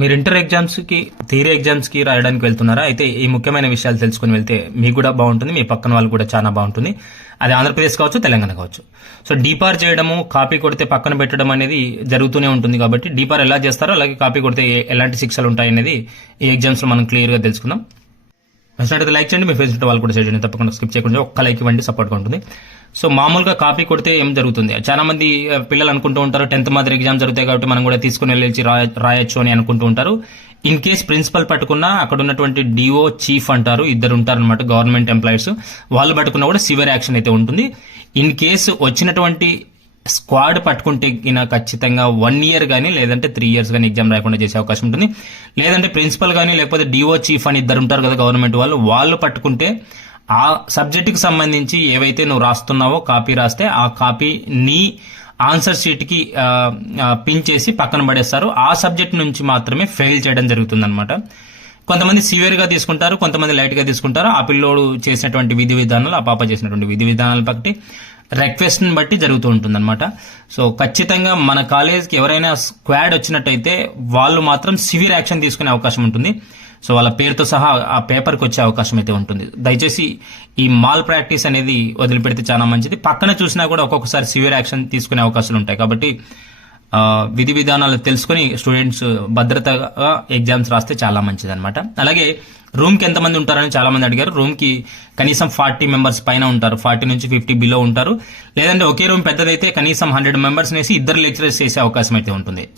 మీరు ఇంటర్ ఎగ్జామ్స్కి థియరీ ఎగ్జామ్స్కి రాయడానికి వెళ్తున్నారా? అయితే ఈ ముఖ్యమైన విషయాలు తెలుసుకుని వెళ్తే మీకు కూడా బాగుంటుంది మీ పక్కన వాళ్ళు కూడా చాలా బాగుంటుంది. అది ఆంధ్రప్రదేశ్ కావచ్చు తెలంగాణ కావచ్చు. సో డీపార్ చేయడము కాపీ కొడితే పక్కన పెట్టడం అనేది జరుగుతూనే ఉంటుంది కాబట్టి డీపార్ ఎలా చేస్తారో అలాగే కాపీ కొడితే ఎలాంటి శిక్షలు ఉంటాయి అనేది ఈ ఎగ్జామ్స్లో మనం క్లియర్గా తెలుసుకుందాం. నచ్చినట్లయితే లైక్ చేయండి మీ ఫేస్బుక్ వాళ్ళు కూడా షేర్ చేయండి తప్పకుండా స్కిప్ చేయకుండా ఒక్క లైక్ ఇవ్వండి సపోర్ట్గా ఉంటుంది. సో మామూలుగా కాపీ కొడితే ఏం జరుగుతుంది? చాలా మంది పిల్లలు అనుకుంటూ ఉంటారు టెన్త్ మాదిరి ఎగ్జామ్ జరుగుతాయి కాబట్టి మనం కూడా తీసుకుని వెళ్ళి రాయ- రాయొచ్చు అని అనుకుంటూ ఉంటారు. ఇన్ కేస్ ప్రిన్సిపల్ పట్టుకున్నా అక్కడ ఉన్నటువంటి డిఓ చీఫ్ అంటారు ఇద్దరు ఉంటారు అనమాట గవర్నమెంట్ ఎంప్లాయీస్ వాళ్ళు పట్టుకున్నా కూడా సివియర్ యాక్షన్ అయితే ఉంటుంది. ఇన్ కేసు వచ్చినటువంటి స్క్వాడ్ పట్టుకుంటే ఖచ్చితంగా వన్ ఇయర్ కానీ లేదంటే త్రీ ఇయర్స్ కానీ ఎగ్జామ్ రాయకుండా చేసే అవకాశం ఉంటుంది. లేదంటే ప్రిన్సిపల్ కానీ లేకపోతే డిఓ చీఫ్ అని ఇద్దరు ఉంటారు కదా గవర్నమెంట్ వాళ్ళు వాళ్ళు పట్టుకుంటే ఆ సబ్జెక్టుకి సంబంధించి ఏవైతే నువ్వు రాస్తున్నావో కాపీ రాస్తే ఆ కాపీ నీ ఆన్సర్ షీట్కి పిన్ చేసి పక్కన పడేస్తారు. ఆ సబ్జెక్ట్ నుంచి మాత్రమే ఫెయిల్ చేయడం జరుగుతుంది కొంతమంది సివియర్గా తీసుకుంటారు కొంతమంది లైట్గా తీసుకుంటారు. ఆ పిల్లోడు చేసినటువంటి విధి విధానాలు ఆ పాప చేసినటువంటి విధి విధానాలు బట్టి రిక్వెస్ట్ని బట్టి జరుగుతూ ఉంటుంది సో ఖచ్చితంగా మన కాలేజ్కి ఎవరైనా స్క్వాడ్ వచ్చినట్టయితే వాళ్ళు మాత్రం సివియర్ యాక్షన్ తీసుకునే అవకాశం ఉంటుంది. సో వాళ్ళ పేరుతో సహా ఆ పేపర్కి వచ్చే అవకాశం అయితే ఉంటుంది. దయచేసి ఈ మాల్ ప్రాక్టీస్ అనేది వదిలిపెడితే చాలా మంచిది. పక్కన చూసినా కూడా ఒక్కొక్కసారి సివియర్ యాక్షన్ తీసుకునే అవకాశాలు ఉంటాయి. కాబట్టి విధి విధానాలు తెలుసుకుని స్టూడెంట్స్ భద్రతగా ఎగ్జామ్స్ రాస్తే చాలా మంచిది అనమాట అలాగే రూమ్కి ఎంతమంది ఉంటారని చాలామంది అడిగారు. రూమ్కి కనీసం ఫార్టీ మెంబర్స్ పైన ఉంటారు. ఫార్టీ నుంచి ఫిఫ్టీ బిలో ఉంటారు. లేదంటే ఒకే రూమ్ పెద్దదైతే కనీసం హండ్రెడ్ మెంబర్స్ వేసి ఇద్దరు లెక్చరర్స్ చేసే అవకాశం అయితే ఉంటుంది.